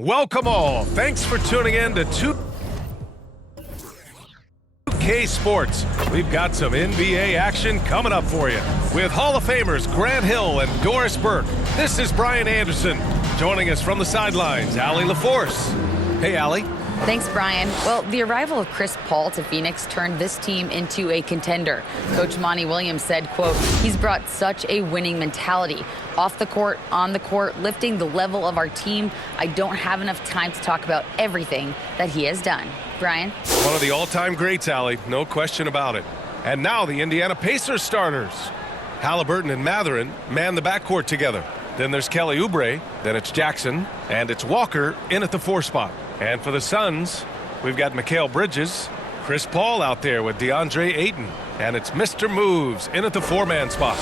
Welcome all. Thanks for tuning in to 2K Sports. We've got some NBA action coming up for you with Hall of Famers Grant Hill and Doris Burke. This is Brian Anderson. Joining us from the sidelines, Allie LaForce. Hey, Allie. Thanks, Brian. Well, the arrival of Chris Paul to Phoenix turned this team into a contender. Coach Monty Williams said, quote, he's brought such a winning mentality. Off the court, on the court, lifting the level of our team. I don't have enough time to talk about everything that he has done. Brian? One of the all-time greats, Allie. No question about it. And now the Indiana Pacers starters. Halliburton and Mathurin man the backcourt together. Then there's Kelly Oubre. Then it's Jackson. And it's Walker in at the 4 spot. And for the Suns, we've got Mikal Bridges, Chris Paul out there with DeAndre Ayton. And it's Mr. Moves in at the 4-man spot.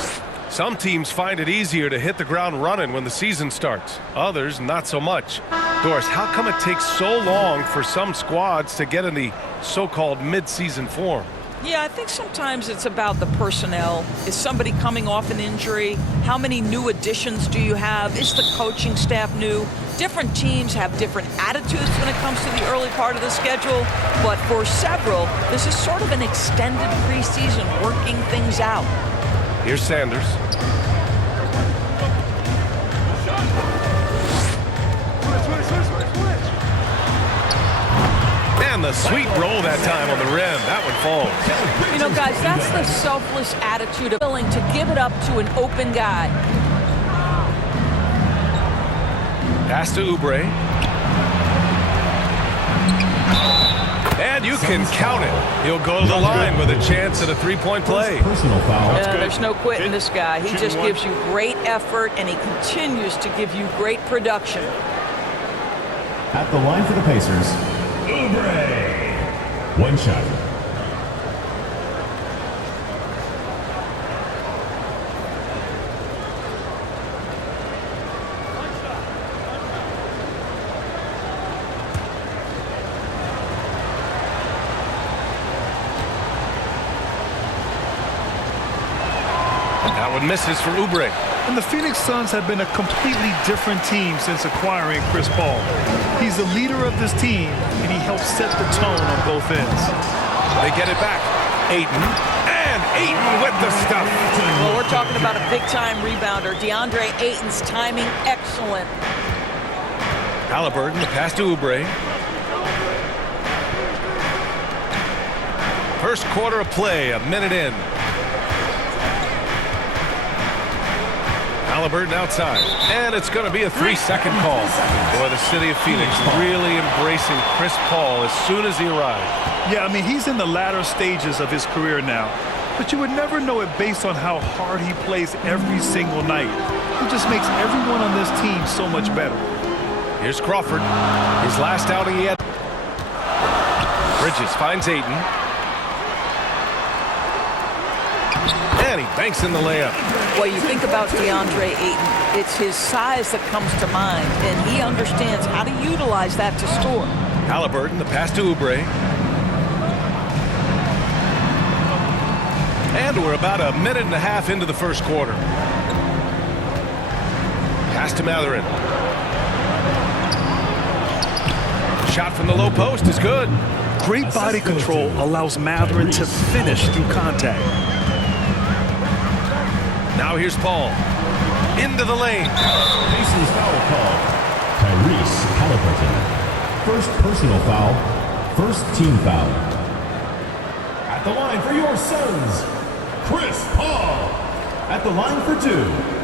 Some teams find it easier to hit the ground running when the season starts. Others, not so much. Doris, how come it takes so long for some squads to get in the so-called mid-season form? Yeah, I think sometimes it's about the personnel. Is somebody coming off an injury? How many new additions do you have? Is the coaching staff new? Different teams have different attitudes when it comes to the early part of the schedule. But for several, this is sort of an extended preseason, working things out. Here's Sanders. And the sweet roll that time on the rim. That one falls. You know, guys, that's the selfless attitude of willing to give it up to an open guy. Pass to Oubre. And you can count it. He'll go to the line with a chance at a three-point play. Personal foul. There's no quitting this guy. He just gives you great effort, and he continues to give you great production. At the line for the Pacers, Oubre. One shot. That one misses for Oubre. And the Phoenix Suns have been a completely different team since acquiring Chris Paul. He's the leader of this team, and he helps set the tone on both ends. They get it back. Ayton. And Ayton with the stuff. Well, we're talking about a big-time rebounder. DeAndre Ayton's timing, excellent. Halliburton, the pass to Oubre. First quarter of play, a minute in. Halliburton outside, and it's going to be a 3-second call. Boy, the city of Phoenix really embracing Chris Paul as soon as he arrived. Yeah, I mean, he's in the latter stages of his career now, but you would never know it based on how hard he plays every single night. He just makes everyone on this team so much better. Here's Crawford. His last outing he had. Bridges finds Ayton. And he banks in the layup. Well, you think about DeAndre Ayton, it's his size that comes to mind, and he understands how to utilize that to score. Halliburton, the pass to Oubre. And we're about a minute and a half into the first quarter. Pass to Mathurin. Shot from the low post is good. Great body control allows Mathurin to finish through contact. Now here's Paul. Into the lane. Pacers foul call. Tyrese Halliburton. First personal foul. First team foul. At the line for your Suns, Chris Paul. At the line for 2.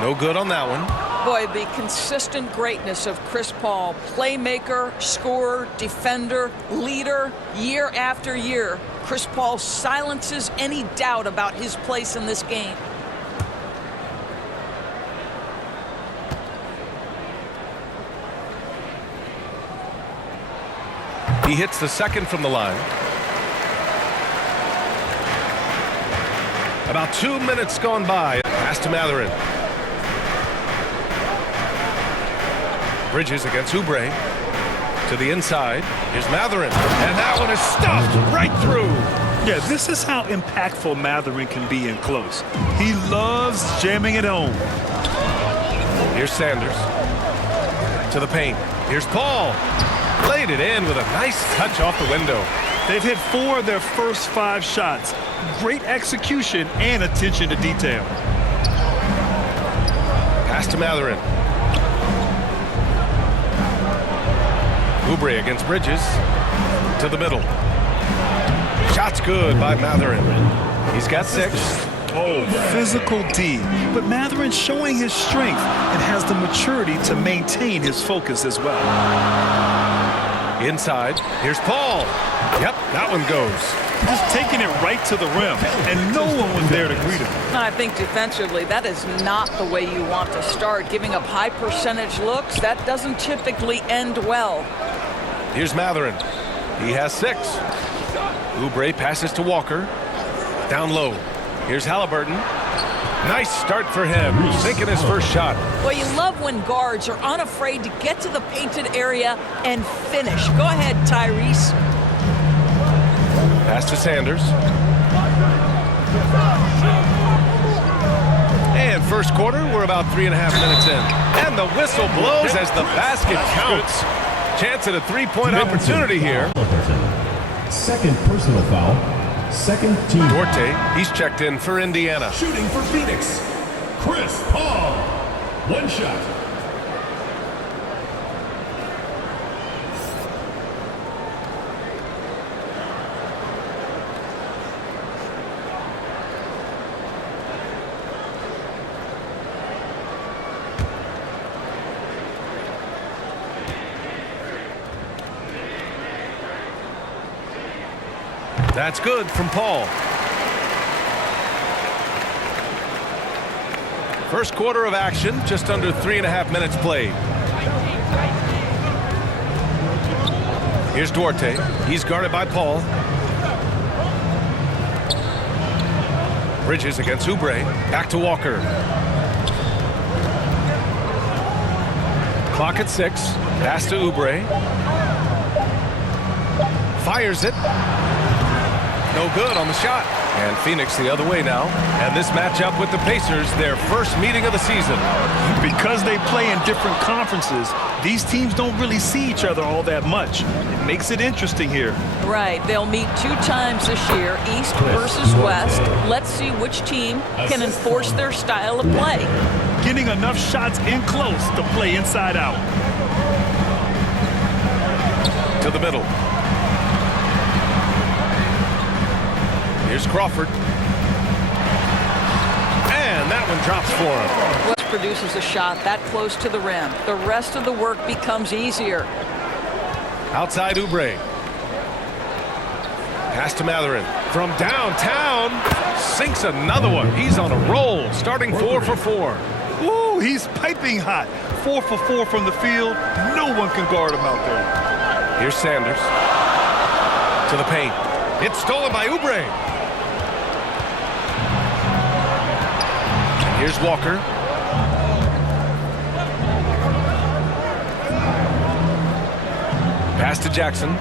No good on that one. Boy, the consistent greatness of Chris Paul, playmaker, scorer, defender, leader, year after year. Chris Paul silences any doubt about his place in this game. He hits the second from the line. About 2 minutes gone by. Pass to Mathurin. Bridges against Oubre. To the inside. Here's Mathurin. And that one is stuffed right through. Yeah, this is how impactful Mathurin can be in close. He loves jamming it home. Here's Sanders. To the paint. Here's Paul. Laid it in with a nice touch off the window. They've hit 4 of their first 5 shots. Great execution and attention to detail. Pass to Mathurin. Oubre against Bridges. To the middle. Shot's good by Mathurin. He's got 6. Oh, physical D. But Mathurin showing his strength and has the maturity to maintain his focus as well. Inside. Here's Paul. Yep, that one goes. Just taking it right to the rim, and no one was there to greet him. I think defensively, that is not the way you want to start. Giving up high percentage looks, that doesn't typically end well. Here's Mathurin. He has 6. Oubre passes to Walker. Down low. Here's Halliburton. Nice start for him. Sinking his first shot. Well, you love when guards are unafraid to get to the painted area and finish. Go ahead, Tyrese. Pass to Sanders. And first quarter, we're about 3.5 minutes in. And the whistle blows as the basket counts. Chance at a 3-point opportunity here. Second personal foul. Second team. Duarte, he's checked in for Indiana. Shooting for Phoenix, Chris Paul. 1 shot. That's good from Paul. First quarter of action, just under 3.5 minutes played. Here's Duarte. He's guarded by Paul. Bridges against Oubre. Back to Walker. Clock at 6. Pass to Oubre. Fires it. No good on the shot. And Phoenix the other way now. And this matchup with the Pacers, their first meeting of the season. Because they play in different conferences, these teams don't really see each other all that much. It makes it interesting here. Right, they'll meet 2 times this year, East versus West. Let's see which team can enforce their style of play. Getting enough shots in close to play inside out. To the middle. Here's Crawford. And that one drops for him. West produces a shot that close to the rim. The rest of the work becomes easier. Outside Oubre. Pass to Mathurin. From downtown. Sinks another one. He's on a roll. Starting 4 for 4. Ooh, he's piping hot. 4 for 4 from the field. No one can guard him out there. Here's Sanders. To the paint. It's stolen by Oubre. Here's Walker. Pass to Jackson.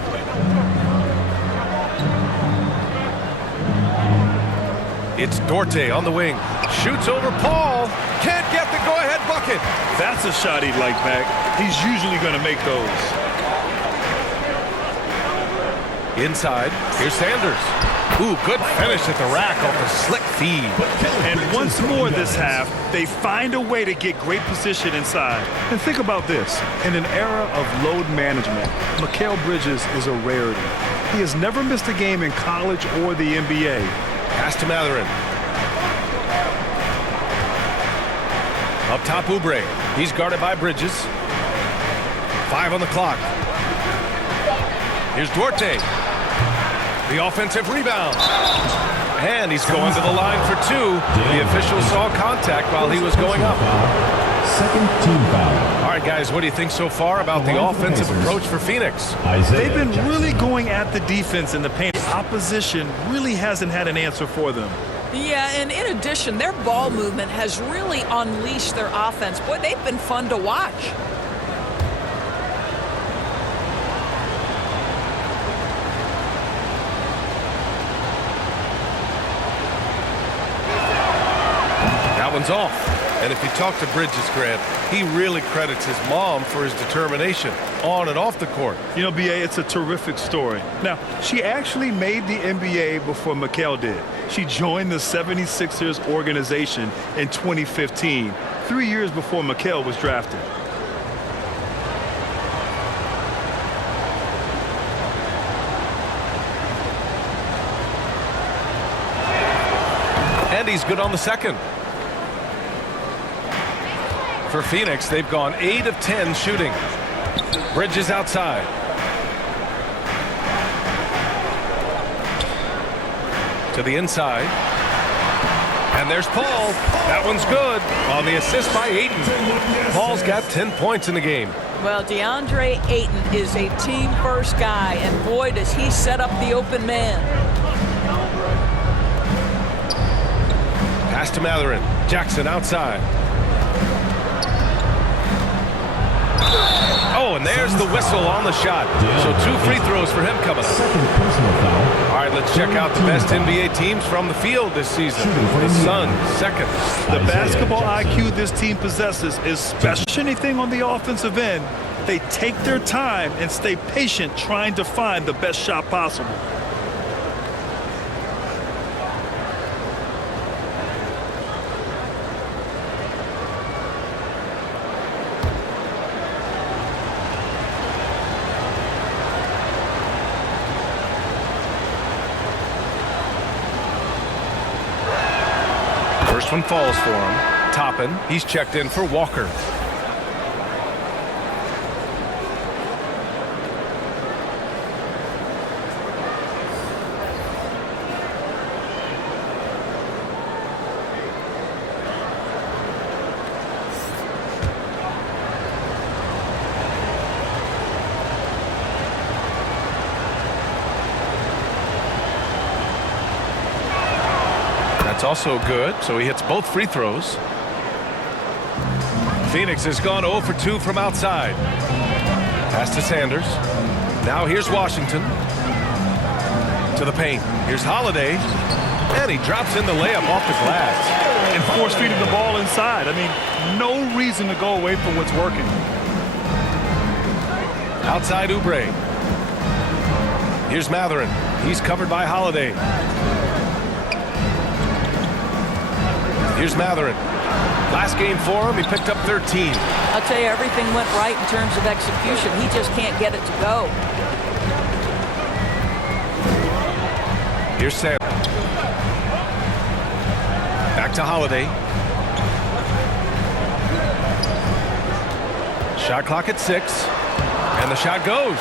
It's Duarte on the wing. Shoots over Paul. Can't get the go-ahead bucket. That's a shot he'd like back. He's usually going to make those. Inside. Here's Sanders. Ooh, good finish at the rack off a slick feed. And once more this half, they find a way to get great position inside. And think about this. In an era of load management, Mikal Bridges is a rarity. He has never missed a game in college or the NBA. Pass to Mathurin. Up top, Oubre. He's guarded by Bridges. 5 on the clock. Here's Duarte. The offensive rebound. And he's going to the line for 2. The official saw contact while he was going up. Second team foul. All right, guys, what do you think so far about the offensive approach for Phoenix? They've been really going at the defense in the paint. The opposition really hasn't had an answer for them. Yeah, and in addition, their ball movement has really unleashed their offense. Boy, they've been fun to watch. one's off. And if you talk to Bridges, Grant, he really credits his mom for his determination on and off the court. You know, B.A., it's a terrific story. Now, she actually made the NBA before Mikal did. She joined the 76ers organization in 2015, 3 years before Mikal was drafted. And he's good on the second. For Phoenix, they've gone 8 of 10 shooting. Bridges outside. To the inside. And there's Paul. That one's good on the assist by Ayton. Paul's got 10 points in the game. Well, DeAndre Ayton is a team-first guy, and boy, does he set up the open man. Pass to Mathurin. Jackson outside. Oh, and there's the whistle on the shot. So 2 free throws for him coming up. Second personal foul. All right, let's check out the best NBA teams from the field this season. The Suns, second. The basketball IQ this team possesses is special. Anything on the offensive end, they take their time and stay patient trying to find the best shot possible. First one falls for him. Toppin, he's checked in for Walker. That's also good, so he hits both free throws. Phoenix has gone 0 for 2 from outside. Pass to Sanders. Now here's Washington. To the paint. Here's Holiday. And he drops in the layup off the glass. And force feeding the ball inside. I mean, no reason to go away from what's working. Outside Oubre. Here's Mathurin. He's covered by Holiday. Here's Mathurin. Last game for him, he picked up 13. I'll tell you, everything went right in terms of execution. He just can't get it to go. Here's Sam. Back to Holiday. Shot clock at 6. And the shot goes.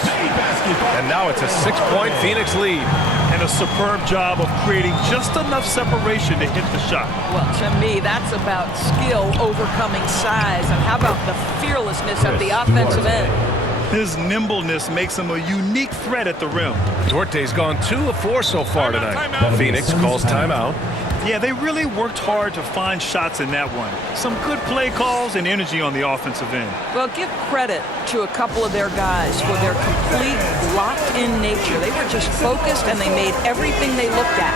And now it's a 6-point Phoenix lead. And a superb job of creating just enough separation to hit the shot. Well, to me, that's about skill overcoming size. And how about the fearlessness at the offensive end? His nimbleness makes him a unique threat at the rim. Duarte's gone 2 of 4 so far tonight. Phoenix calls timeout. Yeah, they really worked hard to find shots in that one. Some good play calls and energy on the offensive end. Well, give credit to a couple of their guys for their complete locked-in nature. They were just focused, and they made everything they looked at.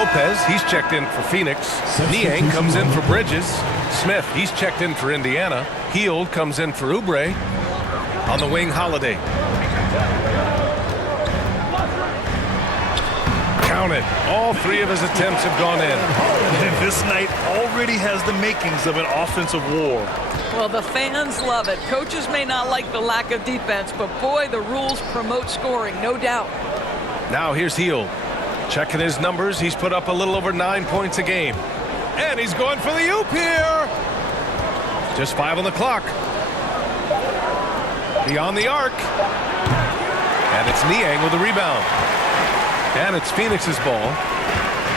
Lopez, he's checked in for Phoenix. Niang comes in for Bridges. Smith, he's checked in for Indiana. Hield comes in for Oubre. On the wing, Holiday. Count it. All 3 of his attempts have gone in. And this night already has the makings of an offensive war. Well, the fans love it. Coaches may not like the lack of defense, but boy, the rules promote scoring, no doubt. Now here's Hield. Checking his numbers, he's put up a little over 9 points a game. And he's going for the oop here. Just 5 on the clock. Beyond the arc. And it's Niang with a rebound. And it's Phoenix's ball.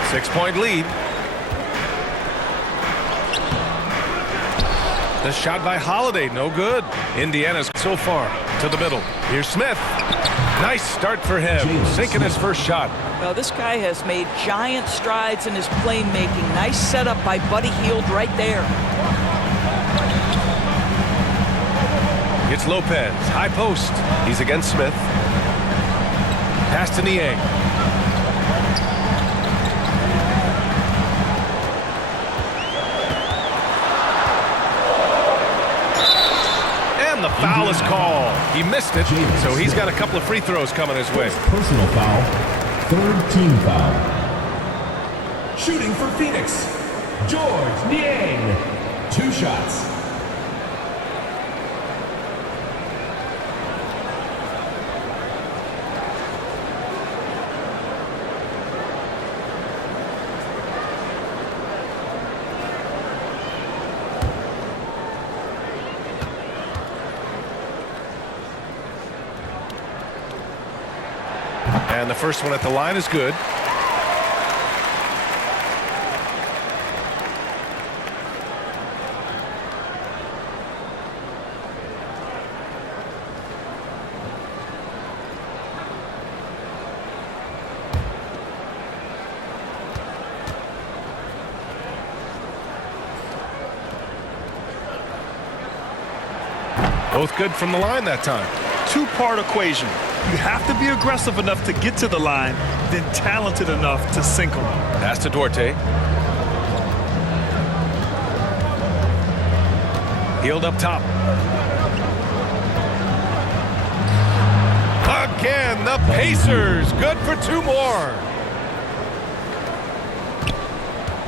6-point lead. The shot by Holiday, no good. Indiana's so far to the middle. Here's Smith. Nice start for him, sinking his first shot. Well, this guy has made giant strides in his playmaking. Nice setup by Buddy Hield right there. It's Lopez, high post. He's against Smith. Pass to Niang. foul is called. He missed it, so he's got a couple of free throws coming his way. Personal foul. Third team foul. Shooting for Phoenix, George Niang. 2 shots. And the first one at the line is good. Both good from the line that time. Two-part equation. You have to be aggressive enough to get to the line, then talented enough to sink them. Pass to Duarte. Healed up top. Again, the Pacers. Good for 2 more.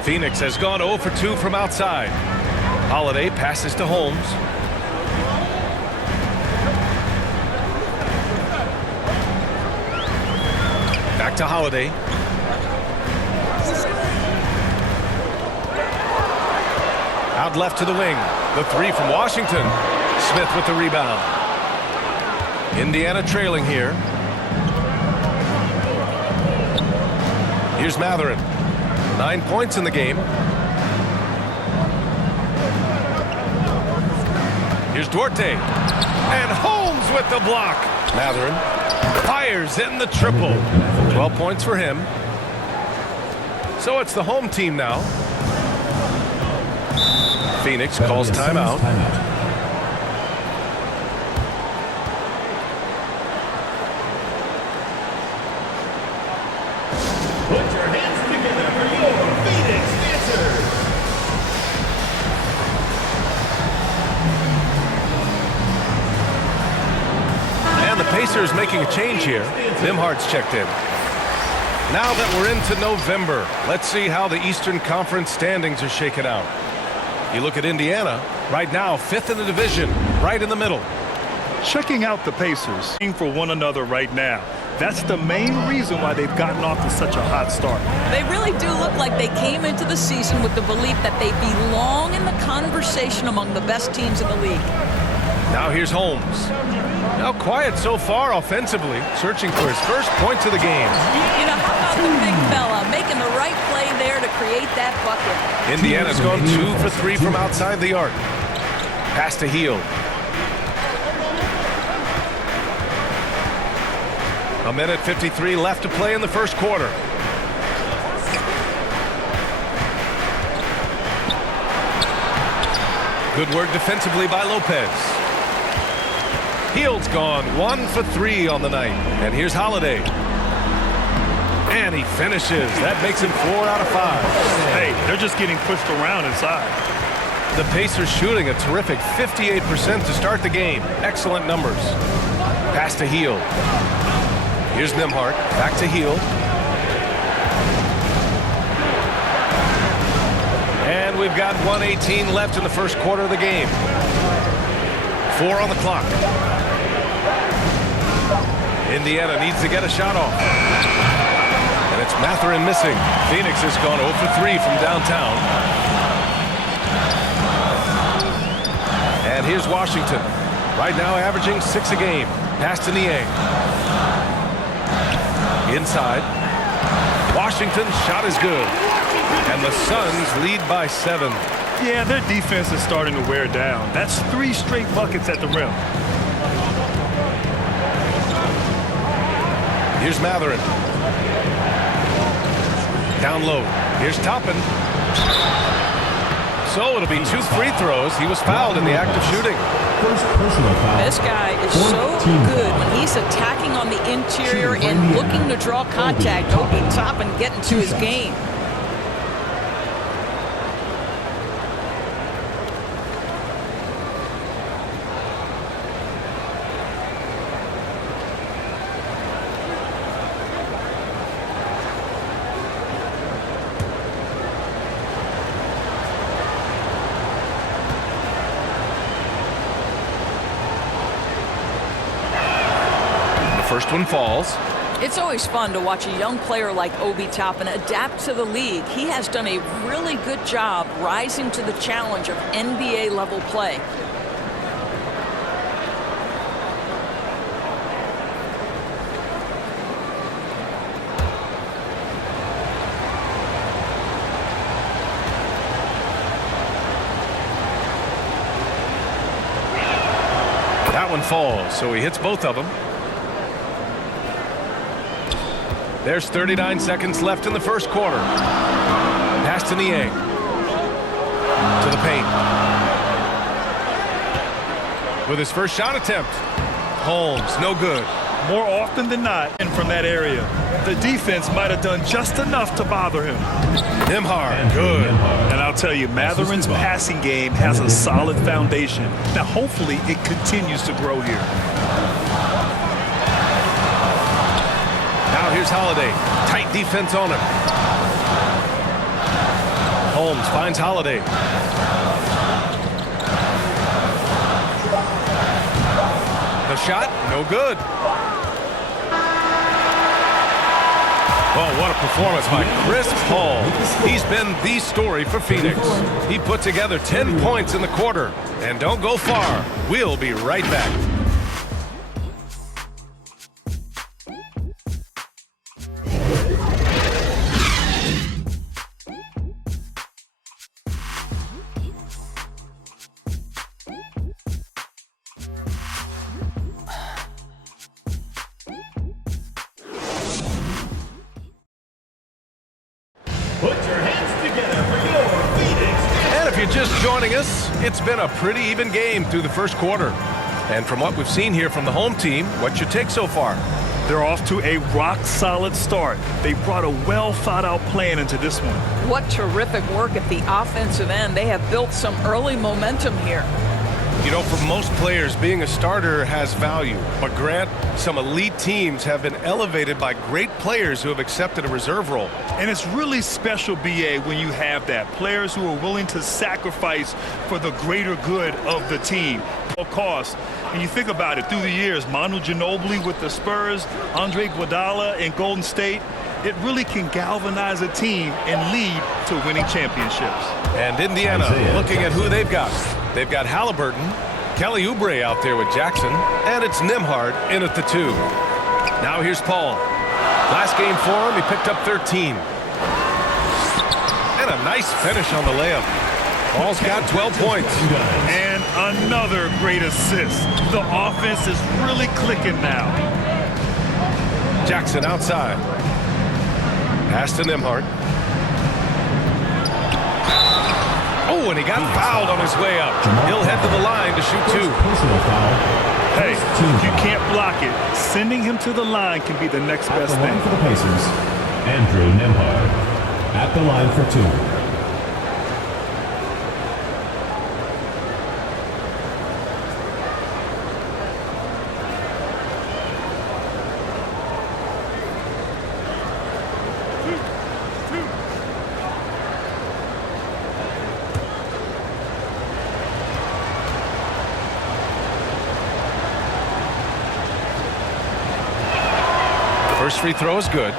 Phoenix has gone 0 for 2 from outside. Holiday passes to Holmes. Back to Holiday. Out left to the wing. The 3 from Washington. Smith with the rebound. Indiana trailing here. Here's Mathurin. 9 points in the game. Here's Duarte. And Holmes with the block. Mathurin fires in the triple. 12 points for him. So it's the home team now. Phoenix calls timeout. Put your hands together for your Phoenix Dancers. And the Pacers making a change here. Nembhard's checked in. Now that we're into November, let's see how the Eastern Conference standings are shaken out. You look at Indiana, right now 5th in the division, right in the middle. Checking out the Pacers for one another right now. That's the main reason why they've gotten off to such a hot start. They really do look like they came into the season with the belief that they belong in the conversation among the best teams in the league. Now here's Holmes. Now quiet so far offensively, searching for his first points of the game. You know, how about the big fella making the right play there to create that bucket? Indiana's gone 2 for 3 from outside the arc. Pass to Hield. A minute 53 left to play in the first quarter. Good work defensively by Lopez. Hield's gone 1 for 3 on the night. And here's Holiday. And he finishes. That makes him 4 out of 5. Hey, they're just getting pushed around inside. The Pacers shooting a terrific 58% to start the game. Excellent numbers. Pass to Hield. Here's Nembhard. Back to Hield. And we've got 1:18 left in the first quarter of the game. 4 on the clock. Indiana needs to get a shot off. And it's Mathurin missing. Phoenix has gone 0 for 3 from downtown. And here's Washington. Right now averaging 6 a game. Pass to Niang. Inside. Washington's shot is good. And the Suns lead by 7. Yeah, their defense is starting to wear down. That's 3 straight buckets at the rim. Here's Mathurin. Down low. Here's Toppin. So it'll be 2 free throws. He was fouled in the act of shooting. First personal foul. This guy is so good when he's attacking on the interior and looking to draw contact. Obi Toppin getting to his game. First one falls. It's always fun to watch a young player like Obi Toppin adapt to the league. He has done a really good job rising to the challenge of NBA-level play. That one falls, so he hits both of them. There's 39 seconds left in the first quarter. Pass to Niang. To the paint. With his first shot attempt. Holmes, no good. More often than not, and from that area, the defense might have done just enough to bother him. Nembhard, good. And I'll tell you, Matherin's passing game has a solid foundation. Now, hopefully, it continues to grow here. Now here's Holiday. Tight defense on him. Holmes finds Holiday. The shot, no good. Oh, what a performance by Chris Paul. He's been the story for Phoenix. He put together 10 points in the quarter. And don't go far. We'll be right back. Put your hands together for your Phoenix. And if you're just joining us, it's been a pretty even game through the first quarter. And from what we've seen here from the home team, what's your take so far? They're off to a rock-solid start. They brought a well-thought-out plan into this one. What terrific work at the offensive end. They have built some early momentum here. You know, for most players, being a starter has value. But Grant, some elite teams have been elevated by great players who have accepted a reserve role. And it's really special, B.A., when you have that. Players who are willing to sacrifice for the greater good of the team. Of course, when you think about it, through the years, Manu Ginobili with the Spurs, Andre Iguodala in Golden State, it really can galvanize a team and lead to winning championships. And Indiana looking at who they've got. They've got Halliburton, Kelly Oubre out there with Jackson, and it's Nembhard in at the 2. Now here's Paul. Last game for him, he picked up 13. And a nice finish on the layup. Paul's got 12 points. And another great assist. The offense is really clicking now. Jackson outside. Pass to Nembhard. Oh, and he got fouled on his way up. He'll head to the line to shoot 2. Personal foul. Hey, if you can't block it, sending him to the line can be the next At best the thing. line for the Pacers, Andrew Nembhard. At the line for 2. First free throw is good.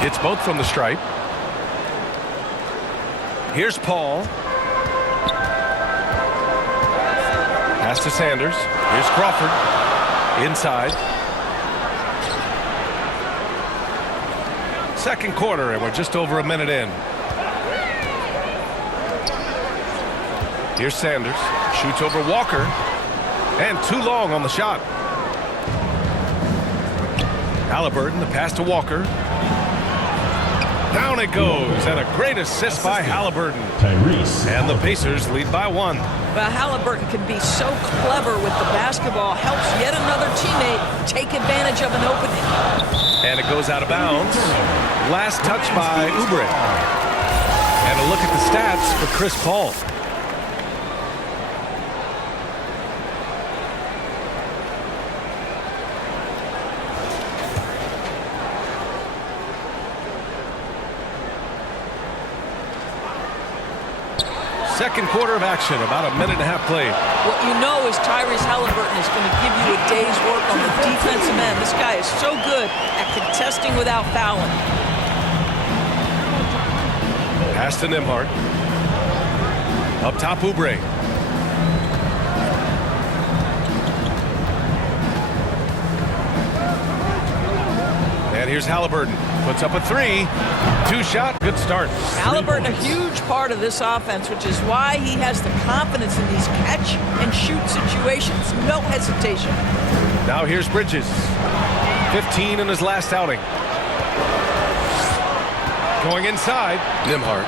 It's both from the stripe. Here's Paul. Pass to Sanders. Here's Crawford. Inside. Second quarter, and we're just over a minute in. Here's Sanders. Shoots over Walker. And too long on the shot. Halliburton, the pass to Walker. Down it goes, and a great assist by Halliburton. Tyrese. And the Pacers lead by 1. Well, Halliburton can be so clever with the basketball. Helps yet another teammate take advantage of an opening. And it goes out of bounds. Last touch by Oubre. And And a look at the stats for Chris Paul. Second quarter of action, about a minute and a half played. What you know is Tyrese Halliburton is going to give you a day's work on the defensive end. This guy is so good at contesting without fouling. Pass to Nembhard. Up top, Oubre. And here's Halliburton. Puts up a three. Two-shot. Good start. Halliburton, a huge part of this offense, which is why he has the confidence in these catch-and-shoot situations. No hesitation. Now here's Bridges. 15 in his last outing. Going inside. Nembhard.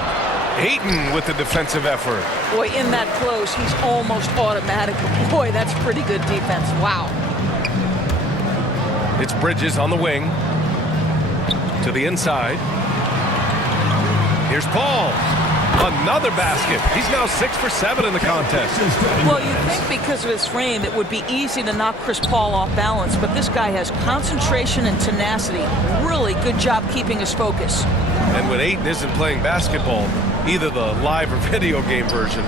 Ayton with the defensive effort. Boy, in that close, he's almost automatic. Boy, that's pretty good defense. Wow. It's Bridges on the wing. To the inside. Here's Paul. Another basket. He's now 6 for 7 in the contest. Well, you think because of his frame, it would be easy to knock Chris Paul off balance, but this guy has concentration and tenacity. Really good job keeping his focus. And when Ayton isn't playing basketball, either the live or video game version,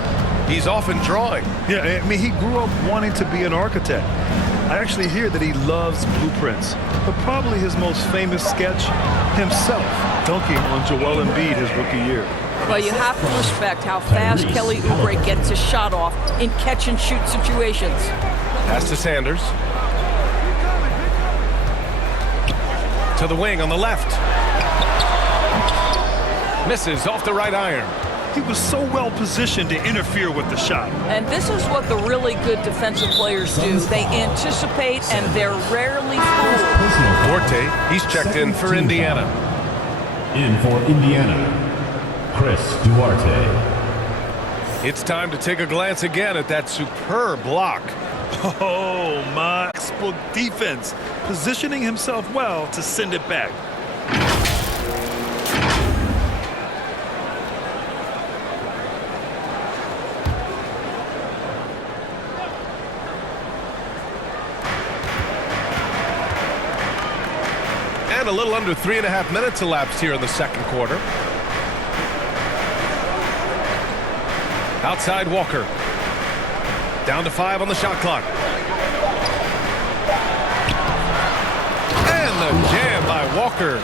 he's often drawing. Yeah, I mean, he grew up wanting to be an architect. I actually hear that he loves blueprints, but probably his most famous sketch, himself dunking on Joel Embiid his rookie year. Well, you have to respect how fast Kelly Oubre gets his shot off in catch-and-shoot situations. Pass to Sanders. To the wing on the left. Misses off the right iron. He was so well positioned to interfere with the shot. And this is what the really good defensive players do. They anticipate and they're rarely fooled. Duarte, he's checked in for Indiana. In for Indiana, Chris Duarte. It's time to take a glance again at that superb block. Oh, my textbook defense, positioning himself well to send it back. And a little under 3.5 minutes elapsed here in the second quarter. Outside Walker. Down to 5 on the shot clock. And the jam by Walker.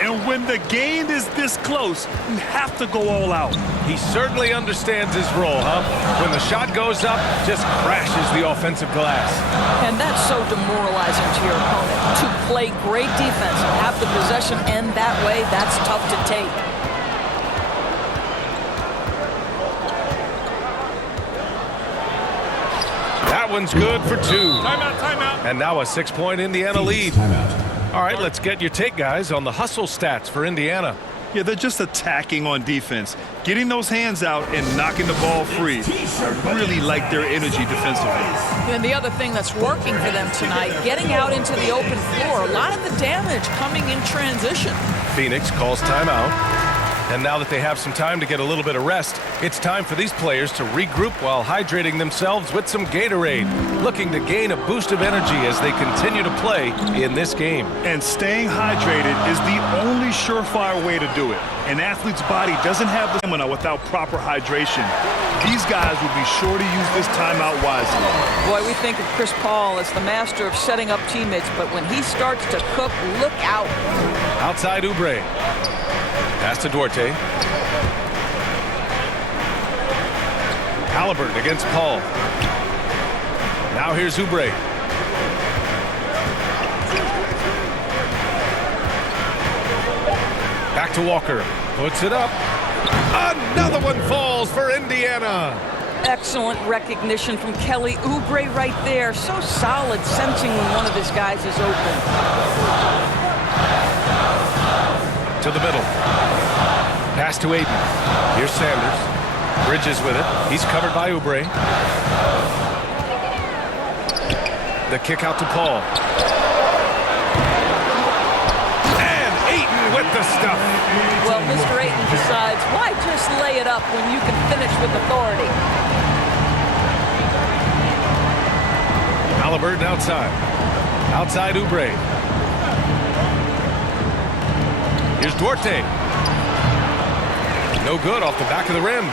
And when the game is this close, you have to go all out. He certainly understands his role, huh? When the shot goes up, just crashes the offensive glass. And that's so demoralizing to your opponent. To play great defense and have the possession end that way, that's tough to take. That one's good for 2. Timeout, timeout. And now a 6-point Indiana lead. Timeout. All right, let's get your take, guys, on the hustle stats for Indiana. Yeah, they're just attacking on defense, getting those hands out and knocking the ball free. I really like their energy defensively. And the other thing that's working for them tonight, getting out into the open floor. A lot of the damage coming in transition. Phoenix calls timeout. And now that they have some time to get a little bit of rest, it's time for these players to regroup while hydrating themselves with some Gatorade, looking to gain a boost of energy as they continue to play in this game. And staying hydrated is the only surefire way to do it. An athlete's body doesn't have the stamina without proper hydration. These guys will be sure to use this timeout wisely. Boy, we think of Chris Paul as the master of setting up teammates, but when he starts to cook, look out. Outside Oubre. Pass to Duarte. Halliburton against Paul. Now here's Oubre. Back to Walker. Puts it up. Another one falls for Indiana. Excellent recognition from Kelly Oubre right there. So solid, sensing when one of his guys is open. To the middle. Pass to Ayton. Here's Sanders. Bridges with it. He's covered by Oubre. The kick out to Paul. And Ayton with the stuff. Well, Mr. Ayton decides, why just it up when you can finish with authority. Halliburton outside. Outside Oubre. Here's Duarte. No good off the back of the rim.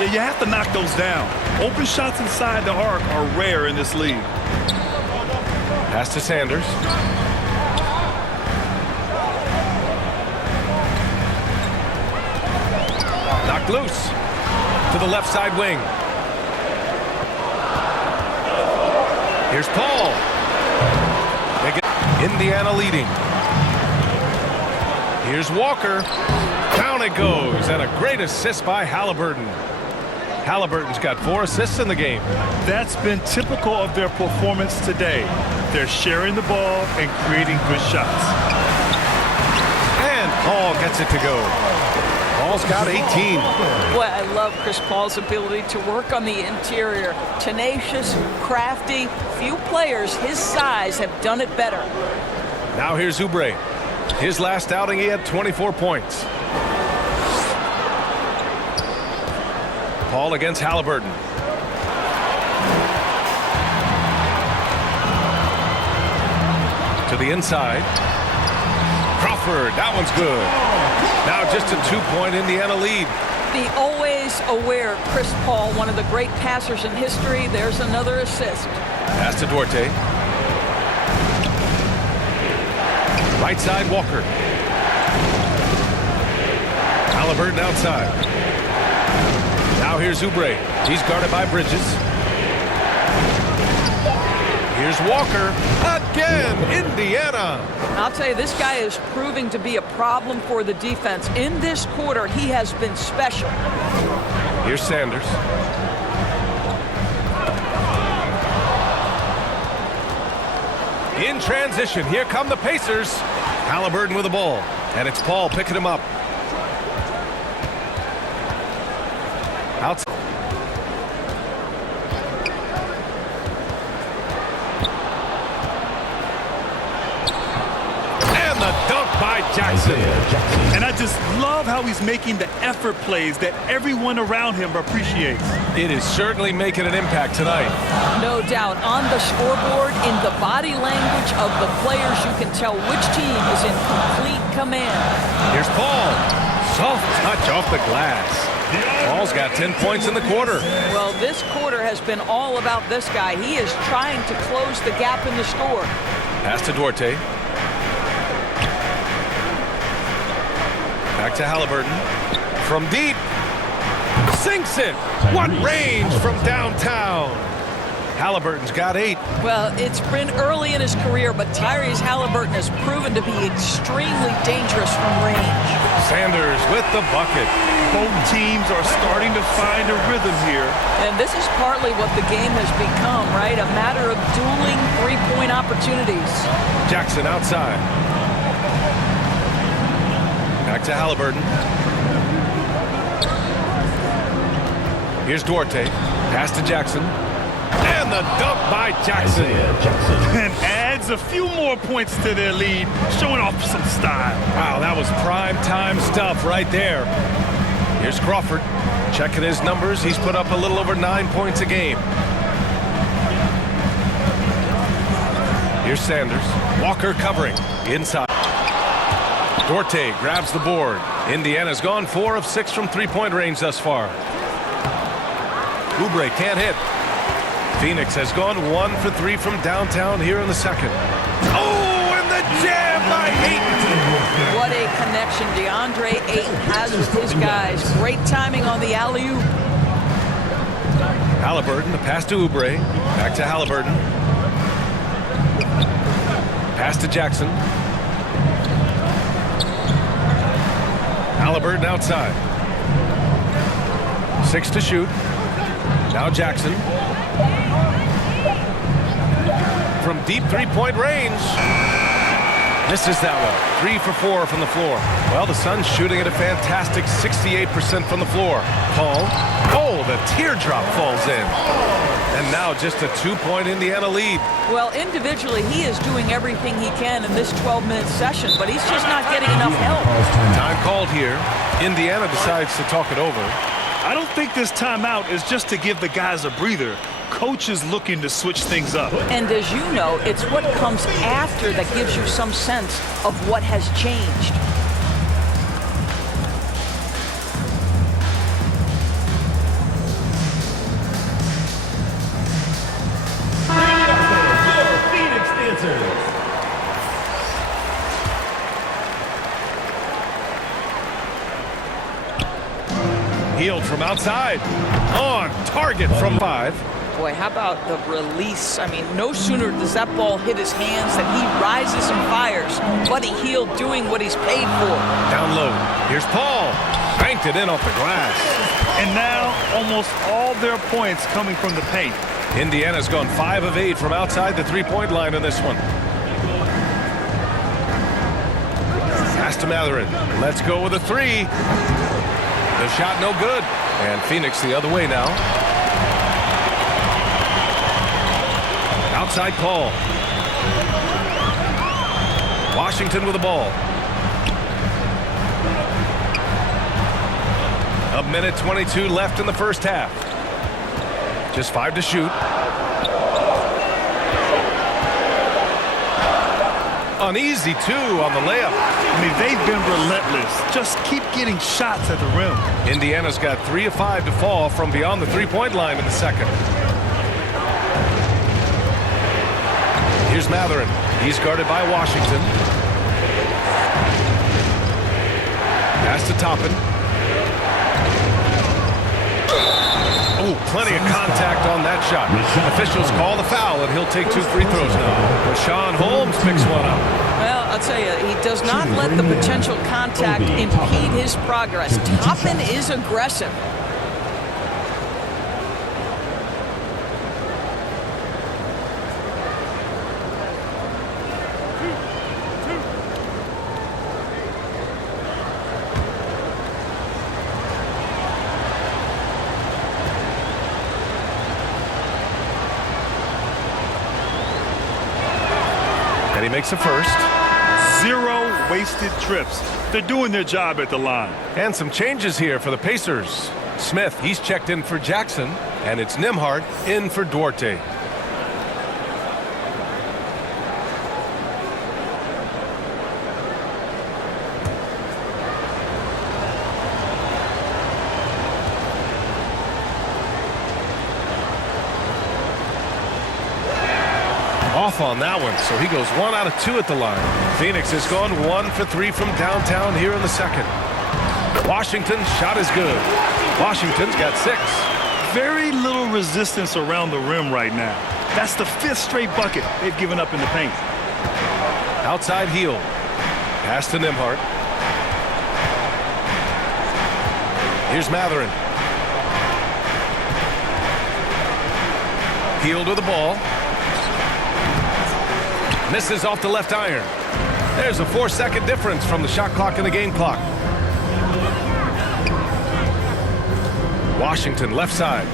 Yeah, you have to knock those down. Open shots inside the arc are rare in this league. Pass to Sanders. Knocked loose to the left side wing. Here's Paul. Indiana leading. Here's Walker. Down it goes, and a great assist by Halliburton. Halliburton's got 4 assists in the game. That's been typical of their performance today. They're sharing the ball and creating good shots. And Paul gets it to go. Paul's got 18. Boy, I love Chris Paul's ability to work on the interior. Tenacious, crafty. Few players his size have done it better. Now here's Oubre. His last outing, he had 24 points. Paul against Halliburton. To the inside. Crawford, that one's good. Now just a 2-point Indiana lead. The always aware Chris Paul, one of the great passers in history. There's another assist. Pass to Duarte. Right side, Walker. Halliburton outside. Now here's Oubre. He's guarded by Bridges. Here's Walker. Again, Indiana. I'll tell you, this guy is proving to be a problem for the defense. In this quarter, he has been special. Here's Sanders. In transition, here come the Pacers. Halliburton with the ball, and it's Paul picking him up. Outside. And the dunk by Jackson. And I just love how he's making the effort plays that everyone around him appreciates. It is certainly making an impact tonight. No doubt. On the scoreboard, in the body language of the players, you can tell which team is in complete command. Here's Paul. Soft touch off the glass. Paul's got 10 points in the quarter. Well, this quarter has been all about this guy. He is trying to close the gap in the score. Pass to Duarte. Back to Halliburton. From deep. Sinks it. What range from downtown. Halliburton's got 8. Well, it's been early in his career, but Tyrese Halliburton has proven to be extremely dangerous from range. Sanders with the bucket. Both teams are starting to find a rhythm here. And this is partly what the game has become, right? A matter of dueling three-point opportunities. Jackson outside. Back to Halliburton. Here's Duarte. Pass to Jackson. And the dunk by Jackson. And adds a few more points to their lead, showing off some style. Wow, that was prime time stuff right there. Here's Crawford. Checking his numbers. He's put up a little over 9 points a game. Here's Sanders. Walker covering. Inside. Duarte grabs the board. Indiana's gone 4 of 6 from three-point range thus far. Oubre can't hit. Phoenix has gone 1 for 3 from downtown here in the second. Oh, and the jam by Ayton. What a connection DeAndre Ayton has with his guys. Great timing on the alley-oop. Halliburton, the pass to Oubre. Back to Halliburton. Pass to Jackson. Halliburton outside. 6 to shoot. Now Jackson. From deep three-point range. Misses that one. 3 for 4 from the floor. Well, the Suns shooting at a fantastic 68% from the floor. Paul. Oh, the teardrop falls in. And now just a 2-point Indiana lead. Well, individually, he is doing everything he can in this 12-minute session, but he's just not getting enough help. Time called here. Indiana decides to talk it over. I don't think this timeout is just to give the guys a breather. Coach is looking to switch things up. And as you know, it's what comes after that gives you some sense of what has changed. Phoenix Dancers. Healed from outside. On target from 5. Boy, how about the release? I mean, no sooner does that ball hit his hands than he rises and fires. Buddy Hield doing what he's paid for. Down low. Here's Paul. Banked it in off the glass. And now almost all their points coming from the paint. Indiana's gone 5 of 8 from outside the three-point line in this one. Pass to Mathurin. Let's go with a 3. The shot no good. And Phoenix the other way now. Outside Paul. Washington with the ball. A minute 22 left in the first half. Just 5 to shoot. An easy 2 on the layup. I mean, they've been relentless. Just keep getting shots at the rim. Indiana's got 3 of 5 to fall from beyond the three-point line in the second. Here's Mathurin. He's guarded by Washington. Pass to Toppin. Oh, plenty of contact on that shot. Officials call the foul, and he'll take 2 free throws now. Rashawn Holmes picks one up. Well, I'll tell you, he does not let the potential contact impede his progress. Toppin is aggressive. And he makes a first. 0 wasted trips. They're doing their job at the line. And some changes here for the Pacers. Smith, he's checked in for Jackson. And it's Nembhard in for Duarte. Off on that one, so he goes 1 out of 2 at the line. Phoenix has gone 1 for 3 from downtown here in the second. Washington's shot is good. Washington's got 6. Very little resistance around the rim right now. That's the 5th straight bucket they've given up in the paint. Outside Hield. Pass to Nembhard. Here's Mathurin. Hield with the ball. Misses off the left iron. There's a 4-second difference from the shot clock and the game clock. Washington left side.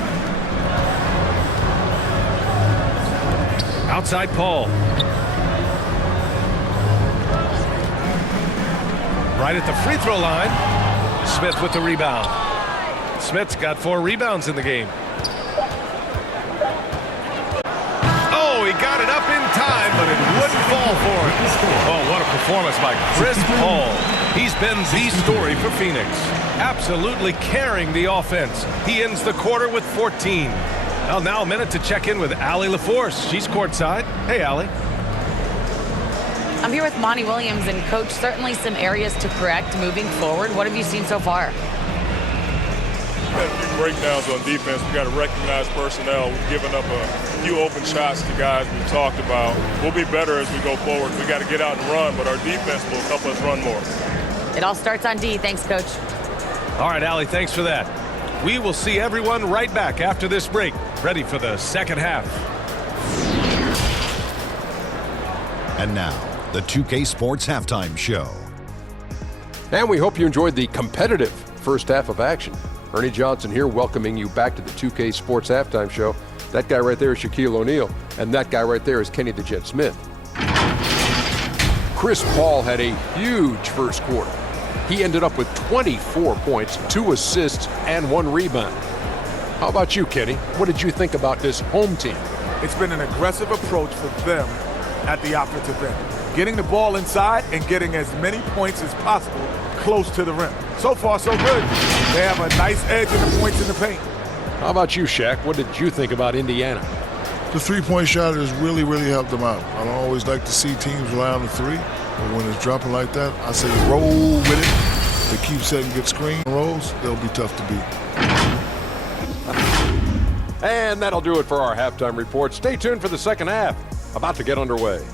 Outside Paul. Right at the free throw line. Smith with the rebound. Smith's got 4 rebounds in the game. Oh, he got it up in time, but it wouldn't fall for him. Oh, what a performance by Chris Paul. He's been the story for Phoenix. Absolutely carrying the offense. He ends the quarter with 14. Well, now a minute to check in with Allie LaForce. She's courtside. Hey, Allie. I'm here with Monty Williams, and Coach, certainly some areas to correct moving forward. What have you seen so far? We had a few breakdowns on defense. We got to recognize personnel. We've given up a few open shots to guys we've talked about. We'll be better as we go forward. We got to get out and run, but our defense will help us run more. It all starts on D. Thanks, Coach. All right, Allie, thanks for that. We will see everyone right back after this break, ready for the second half. And now, the 2K Sports Halftime Show. And we hope you enjoyed the competitive first half of action. Ernie Johnson here, welcoming you back to the 2K Sports Halftime Show. That guy right there is Shaquille O'Neal, and that guy right there is Kenny the Jet Smith. Chris Paul had a huge first quarter. He ended up with 24 points, 2 assists, and 1 rebound. How about you, Kenny? What did you think about this home team? It's been an aggressive approach for them at the offensive end. Getting the ball inside and getting as many points as possible close to the rim. So far, so good. They have a nice edge in the points in the paint. How about you, Shaq? What did you think about Indiana? The three-point shot has really, really helped them out. I don't always like to see teams rely on the three, but when it's dropping like that, I say roll with it. They keep setting good screen rolls, they'll be tough to beat. And that'll do it for our halftime report. Stay tuned for the second half, about to get underway.